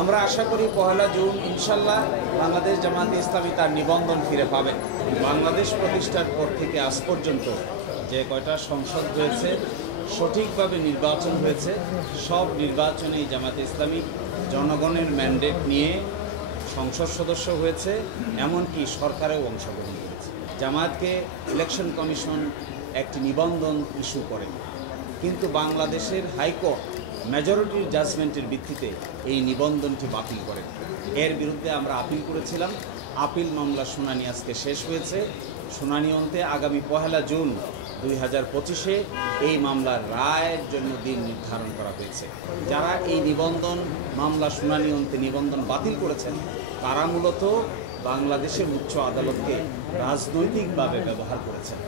আমরা আশা করি 1 জুন ইনশাল্লাহ বাংলাদেশ জামায়াতে ইসলামী তার নিবন্ধন ফিরে পাবে। বাংলাদেশ প্রতিষ্ঠার পর থেকে আজ পর্যন্ত যে কয়টা সংসদ হয়েছে, সঠিকভাবে নির্বাচন হয়েছে, সব নির্বাচনেই জামায়াতে ইসলামী জনগণের ম্যান্ডেট নিয়ে সংসদ সদস্য হয়েছে, এমনকি সরকারেও অংশগ্রহণ করেছে। জামায়াতকে ইলেকশন কমিশন একটি নিবন্ধন ইস্যু করে, কিন্তু বাংলাদেশের হাইকোর্ট মেজরিটির জাজমেন্টের ভিত্তিতে এই নিবন্ধনটি বাতিল করে। এর বিরুদ্ধে আমরা আপিল করেছিলাম। আপিল মামলা শুনানি আজকে শেষ হয়েছে। শুনানি অন্তে আগামী 1 জুন 2025-এ এই মামলার রায়ের জন্য দিন নির্ধারণ করা হয়েছে। যারা এই নিবন্ধন মামলা শুনানি অন্তে নিবন্ধন বাতিল করেছেন, তারা মূলত বাংলাদেশের উচ্চ আদালতকে রাজনৈতিকভাবে ব্যবহার করেছেন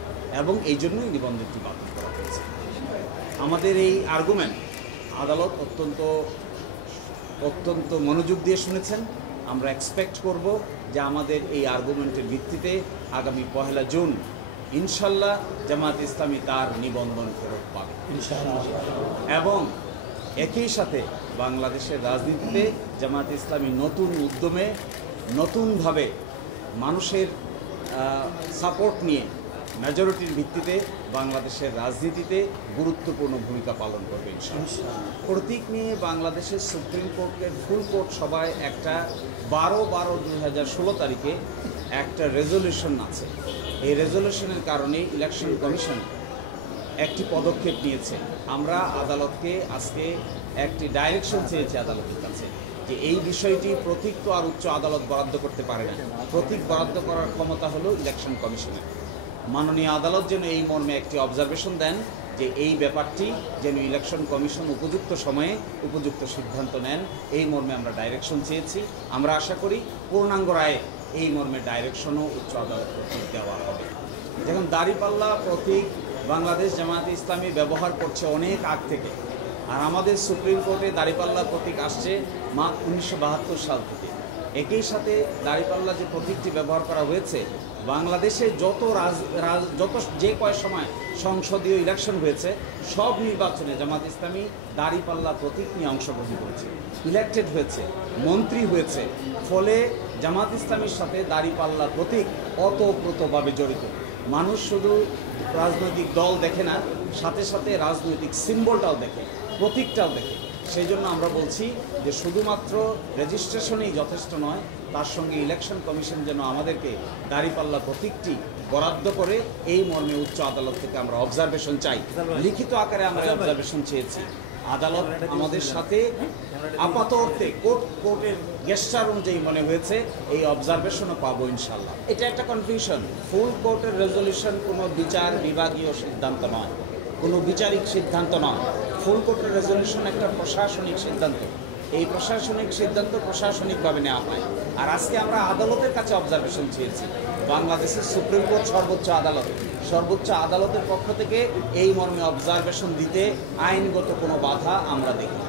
এবং এই জন্যই নিবন্ধনটি বাতিল করা হয়েছে। আমাদের এই আর্গুমেন্ট আদালত অত্যন্ত মনোযোগ দিয়ে শুনেছেন। আমরা এক্সপেক্ট করব যে আমাদের এই আর্গুমেন্টের ভিত্তিতে আগামী 1 জুন ইনশাল্লাহ জামায়াত ইসলামী তার নিবন্ধন ফেরত পাবে এবং একই সাথে বাংলাদেশের রাজনীতিতে জামায়াত ইসলামী নতুন উদ্যমে নতুনভাবে মানুষের সাপোর্ট নিয়ে মেজরিটির ভিত্তিতে বাংলাদেশের রাজনীতিতে গুরুত্বপূর্ণ ভূমিকা পালন করবে ইনশাআল্লাহ। প্রতীক নিয়ে বাংলাদেশের সুপ্রিম কোর্টের ফুল কোর্ট সভায় একটা 12/12/2016 তারিখে একটা রেজলিউশন আছে। এই রেজলিউশনের কারণে ইলেকশন কমিশন একটি পদক্ষেপ নিয়েছে। আমরা আদালতকে আজকে একটি ডাইরেকশন চেয়েছি আদালতের কাছে যে এই বিষয়টি প্রতীক তো আর উচ্চ আদালত বরাদ্দ করতে পারে না। প্রতীক বরাদ্দ করার ক্ষমতা হলো ইলেকশন কমিশনের। মাননীয় আদালত যেন এই মর্মে একটি অবজারভেশন দেন যে এই ব্যাপারটি যেন ইলেকশন কমিশন উপযুক্ত সময়ে উপযুক্ত সিদ্ধান্ত নেন, এই মর্মে আমরা ডাইরেকশন চেয়েছি। আমরা আশা করি পূর্ণাঙ্গ রায়ে এই মর্মে ডাইরেকশনও উচ্চ আদালত কর্তৃক দেওয়া হবে। যেমন দাঁড়িপাল্লা প্রতীক বাংলাদেশ জামায়াতে ইসলামী ব্যবহার করছে অনেক আগ থেকে, আর আমাদের সুপ্রিম কোর্টে দাঁড়িপাল্লা প্রতীক আসছে 1972 সাল থেকে। একই সাথে দাঁড়িপাল্লা যে প্রতীকটি ব্যবহার করা হয়েছে, বাংলাদেশে যত যে কয় সময় সংসদীয় ইলেকশন হয়েছে সব নির্বাচনে জামায়াত ইসলামী দাঁড়িপাল্লা প্রতীক নিয়ে অংশগ্রহণ করেছে, ইলেক্টেড হয়েছে, মন্ত্রী হয়েছে। ফলে জামায়াত ইসলামীর সাথে দাঁড়িপাল্লা প্রতীক ওতপ্রোতভাবে জড়িত। মানুষ শুধু রাজনৈতিক দল দেখে না, সাথে সাথে রাজনৈতিক সিম্বলটাও দেখে, প্রতীকটাও দেখে। সেই জন্য আমরা বলছি যে শুধুমাত্র রেজিস্ট্রেশনই যথেষ্ট নয়, তার সঙ্গে ইলেকশন কমিশন যেন আমাদেরকে দাঁড়িপাল্লা প্রতীকটি বরাদ্দ করে এই মর্মে উচ্চ আদালত থেকে আমরা অবজারভেশন চাই। লিখিত আকারে আমরা অবজারভেশন চেয়েছি। আদালত আমাদের সাথে আপাত অর্থে কোর্টের গেস্টার অনুযায়ী মনে হয়েছে এই অবজারভেশনও পাবো ইনশাল্লাহ। এটা একটা কনফিউশন। ফুল কোর্টের রেজলিউশন কোনো বিচার বিভাগীয় সিদ্ধান্ত নয়, কোনো বিচারিক সিদ্ধান্ত নয়। ফুল কোর্টের রেজলিউশন একটা প্রশাসনিক সিদ্ধান্ত। এই প্রশাসনিক সিদ্ধান্ত প্রশাসনিকভাবে নেওয়া হয়। আর আজকে আমরা আদালতের কাছে অবজারভেশন চেয়েছি। বাংলাদেশের সুপ্রিম কোর্ট সর্বোচ্চ আদালতের পক্ষ থেকে এই মর্মে অবজারভেশন দিতে আইনগত কোনো বাধা আমরা দেখি।